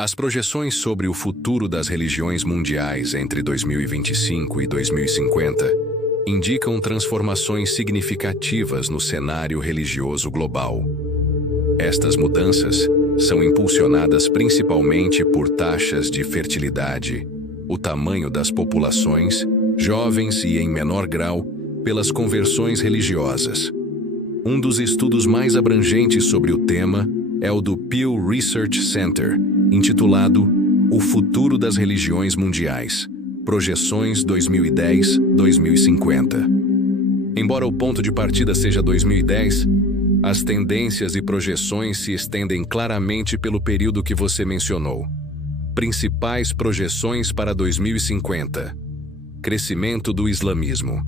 As projeções sobre o futuro das religiões mundiais entre 2025 e 2050 indicam transformações significativas no cenário religioso global. Estas mudanças são impulsionadas principalmente por taxas de fertilidade, o tamanho das populações, jovens e, em menor grau, pelas conversões religiosas. Um dos estudos mais abrangentes sobre o tema é o do Pew Research Center, intitulado O Futuro das Religiões Mundiais, Projeções 2010-2050. Embora o ponto de partida seja 2010, as tendências e projeções se estendem claramente pelo período que você mencionou. Principais projeções para 2050. Crescimento do islamismo.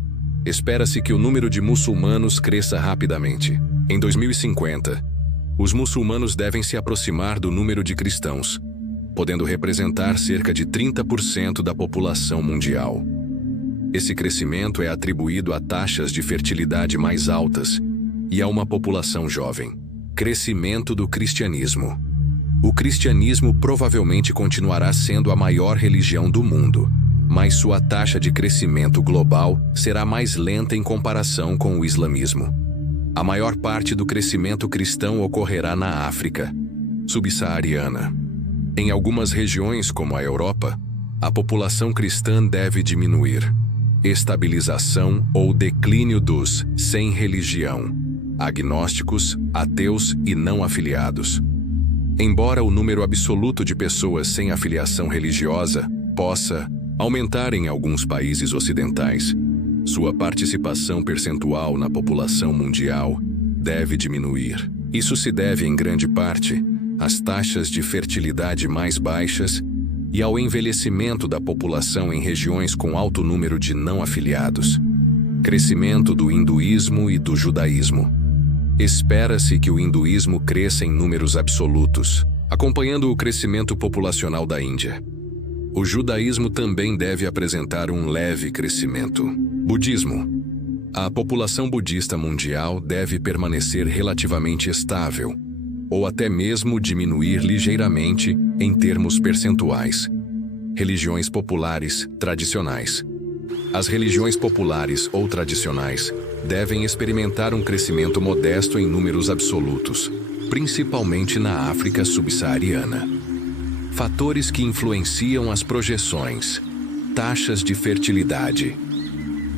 Espera-se que o número de muçulmanos cresça rapidamente. Em 2050, os muçulmanos devem se aproximar do número de cristãos, podendo representar cerca de 30% da população mundial. Esse crescimento é atribuído a taxas de fertilidade mais altas e a uma população jovem. Crescimento do cristianismo. O cristianismo provavelmente continuará sendo a maior religião do mundo, mas sua taxa de crescimento global será mais lenta em comparação com o islamismo. A maior parte do crescimento cristão ocorrerá na África subsaariana. Em algumas regiões, como a Europa, a população cristã deve diminuir. Estabilização ou declínio dos sem religião, agnósticos, ateus e não afiliados. Embora o número absoluto de pessoas sem afiliação religiosa possa aumentar em alguns países ocidentais, sua participação percentual na população mundial deve diminuir. Isso se deve, em grande parte, às taxas de fertilidade mais baixas e ao envelhecimento da população em regiões com alto número de não afiliados. Crescimento do hinduísmo e do judaísmo. Espera-se que o hinduísmo cresça em números absolutos, acompanhando o crescimento populacional da Índia. O judaísmo também deve apresentar um leve crescimento. Budismo. A população budista mundial deve permanecer relativamente estável, ou até mesmo diminuir ligeiramente em termos percentuais. Religiões populares tradicionais. As religiões populares ou tradicionais devem experimentar um crescimento modesto em números absolutos, principalmente na África subsaariana. Fatores que influenciam as projeções. Taxas de fertilidade.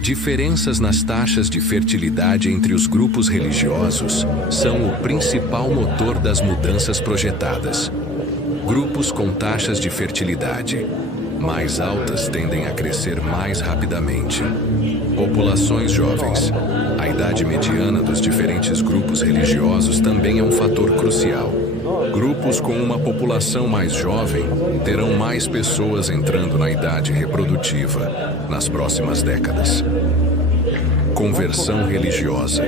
Diferenças nas taxas de fertilidade entre os grupos religiosos são o principal motor das mudanças projetadas. Grupos com taxas de fertilidade mais altas tendem a crescer mais rapidamente. Populações jovens. A idade mediana dos diferentes grupos religiosos também é um fator crucial. Grupos com uma população mais jovem terão mais pessoas entrando na idade reprodutiva nas próximas décadas. Conversão religiosa.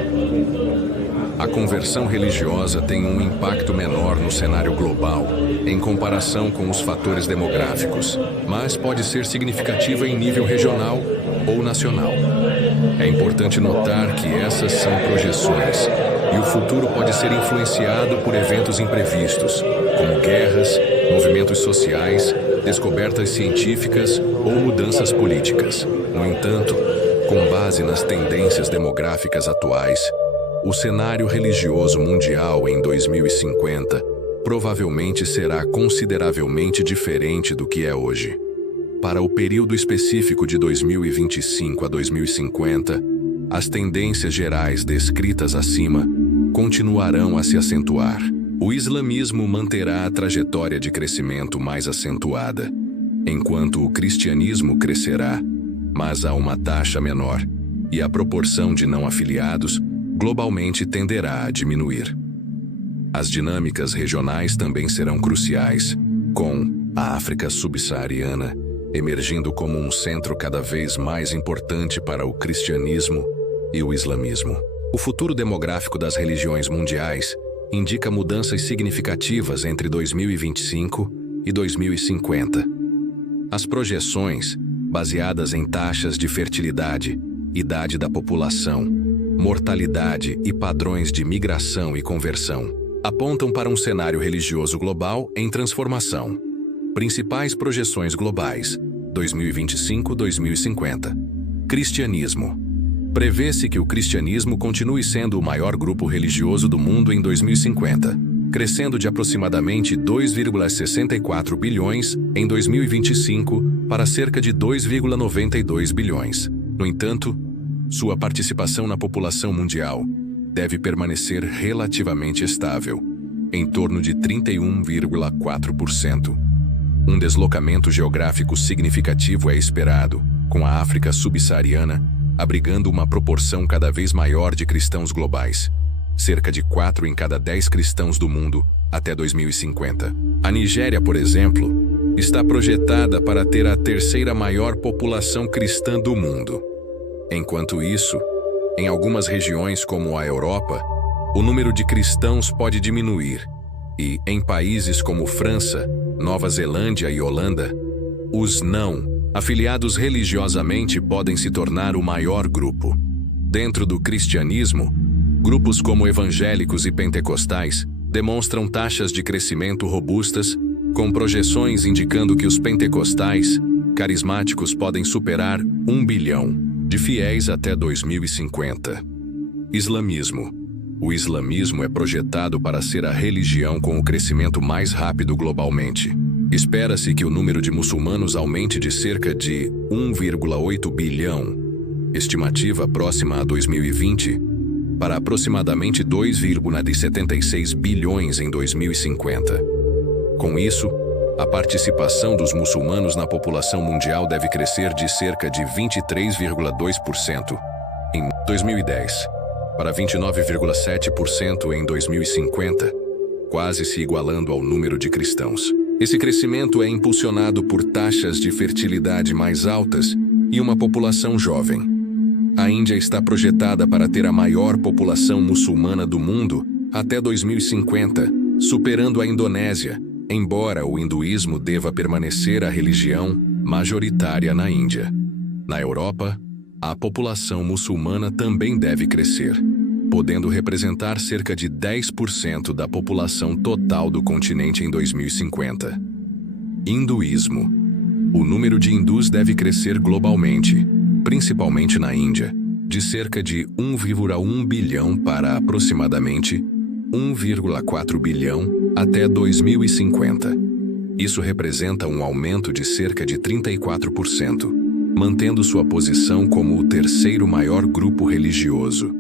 A conversão religiosa tem um impacto menor no cenário global em comparação com os fatores demográficos, mas pode ser significativa em nível regional ou nacional. É importante notar que essas são projeções e o futuro pode ser influenciado por eventos imprevistos, como guerras, movimentos sociais, descobertas científicas ou mudanças políticas. No entanto, com base nas tendências demográficas atuais, o cenário religioso mundial em 2050 provavelmente será consideravelmente diferente do que é hoje. Para o período específico de 2025 a 2050, as tendências gerais descritas acima continuarão a se acentuar. O islamismo manterá a trajetória de crescimento mais acentuada, enquanto o cristianismo crescerá, mas a uma taxa menor, e a proporção de não afiliados globalmente tenderá a diminuir. As dinâmicas regionais também serão cruciais, com a África subsaariana emergindo como um centro cada vez mais importante para o cristianismo e o islamismo. O futuro demográfico das religiões mundiais indica mudanças significativas entre 2025 e 2050. As projeções, baseadas em taxas de fertilidade, idade da população, mortalidade e padrões de migração e conversão, apontam para um cenário religioso global em transformação. Principais projeções globais, 2025-2050. Cristianismo. Prevê-se que o cristianismo continue sendo o maior grupo religioso do mundo em 2050, crescendo de aproximadamente 2,64 bilhões em 2025 para cerca de 2,92 bilhões. No entanto, sua participação na população mundial deve permanecer relativamente estável, em torno de 31,4%. Um deslocamento geográfico significativo é esperado, com a África subsaariana abrigando uma proporção cada vez maior de cristãos globais, cerca de 4 em cada 10 cristãos do mundo até 2050. A Nigéria, por exemplo, está projetada para ter a terceira maior população cristã do mundo. Enquanto isso, em algumas regiões como a Europa, o número de cristãos pode diminuir e, em países como França, Nova Zelândia e Holanda, os não afiliados religiosamente podem se tornar o maior grupo. Dentro do cristianismo, grupos como evangélicos e pentecostais demonstram taxas de crescimento robustas, com projeções indicando que os pentecostais carismáticos podem superar 1 bilhão de fiéis até 2050. Islamismo. O islamismo é projetado para ser a religião com o crescimento mais rápido globalmente. Espera-se que o número de muçulmanos aumente de cerca de 1,8 bilhão, estimativa próxima a 2020, para aproximadamente 2,76 bilhões em 2050. Com isso, a participação dos muçulmanos na população mundial deve crescer de cerca de 23,2% em 2010 para 29,7% em 2050, quase se igualando ao número de cristãos. Esse crescimento é impulsionado por taxas de fertilidade mais altas e uma população jovem. A Índia está projetada para ter a maior população muçulmana do mundo até 2050, superando a Indonésia, embora o hinduísmo deva permanecer a religião majoritária na Índia. Na Europa, a população muçulmana também deve crescer, podendo representar cerca de 10% da população total do continente em 2050. Hinduísmo. O número de hindus deve crescer globalmente, principalmente na Índia, de cerca de 1,1 bilhão para aproximadamente 1,4 bilhão até 2050. Isso representa um aumento de cerca de 34%, mantendo sua posição como o terceiro maior grupo religioso.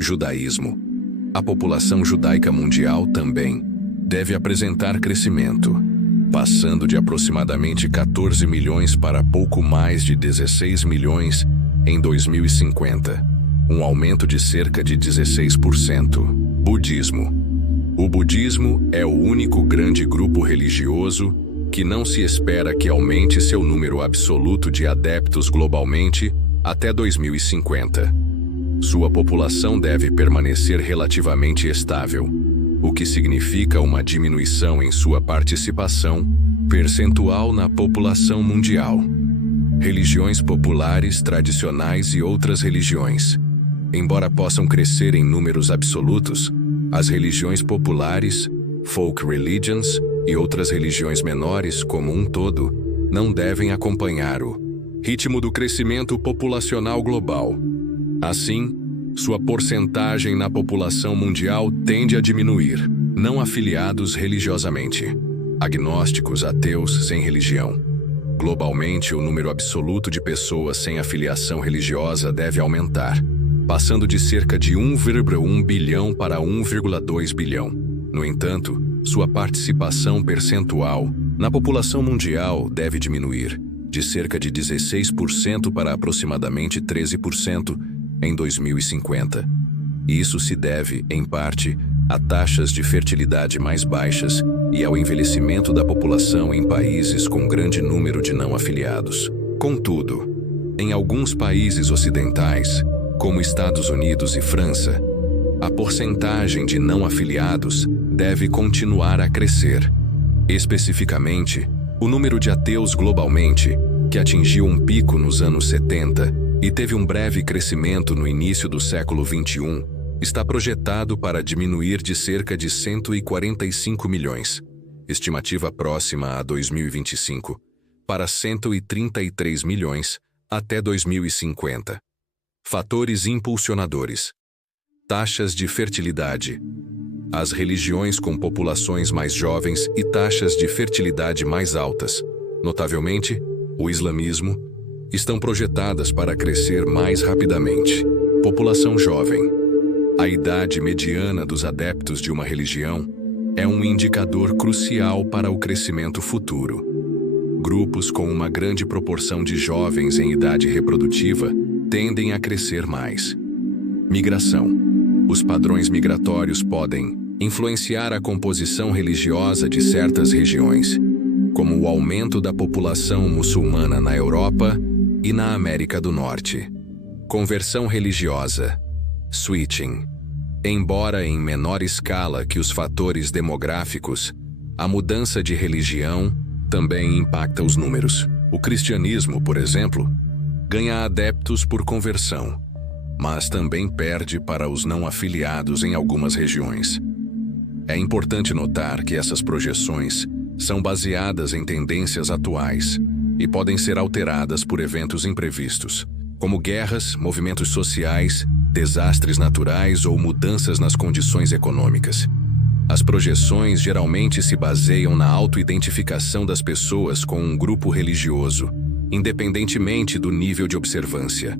Judaísmo. A população judaica mundial também deve apresentar crescimento, passando de aproximadamente 14 milhões para pouco mais de 16 milhões em 2050, um aumento de cerca de 16%. Budismo. O budismo é o único grande grupo religioso que não se espera que aumente seu número absoluto de adeptos globalmente até 2050. Sua população deve permanecer relativamente estável, o que significa uma diminuição em sua participação percentual na população mundial. Religiões populares, tradicionais e outras religiões. Embora possam crescer em números absolutos, as religiões populares, folk religions e outras religiões menores como um todo, não devem acompanhar o ritmo do crescimento populacional global. Assim, sua porcentagem na população mundial tende a diminuir. Não afiliados religiosamente. Agnósticos, ateus, sem religião. Globalmente, o número absoluto de pessoas sem afiliação religiosa deve aumentar, passando de cerca de 1,1 bilhão para 1,2 bilhão. No entanto, sua participação percentual na população mundial deve diminuir, de cerca de 16% para aproximadamente 13% em 2050. Isso se deve, em parte, a taxas de fertilidade mais baixas e ao envelhecimento da população em países com grande número de não afiliados. Contudo, em alguns países ocidentais, como Estados Unidos e França, a porcentagem de não afiliados deve continuar a crescer. Especificamente, o número de ateus globalmente, que atingiu um pico nos anos 70 e teve um breve crescimento no início do século XXI, está projetado para diminuir de cerca de 145 milhões estimativa próxima a 2025, para 133 milhões até 2050. Fatores impulsionadores. Taxas de fertilidade. As religiões com populações mais jovens e taxas de fertilidade mais altas, notavelmente o islamismo, estão projetadas para crescer mais rapidamente. População jovem. A idade mediana dos adeptos de uma religião é um indicador crucial para o crescimento futuro. Grupos com uma grande proporção de jovens em idade reprodutiva tendem a crescer mais. Migração. Os padrões migratórios podem influenciar a composição religiosa de certas regiões, como o aumento da população muçulmana na Europa e na América do Norte. Conversão religiosa. Switching. Embora em menor escala que os fatores demográficos, a mudança de religião também impacta os números. O cristianismo, por exemplo, ganha adeptos por conversão, mas também perde para os não afiliados em algumas regiões. É importante notar que essas projeções são baseadas em tendências atuais e podem ser alteradas por eventos imprevistos, como guerras, movimentos sociais, desastres naturais ou mudanças nas condições econômicas. As projeções geralmente se baseiam na autoidentificação das pessoas com um grupo religioso, independentemente do nível de observância.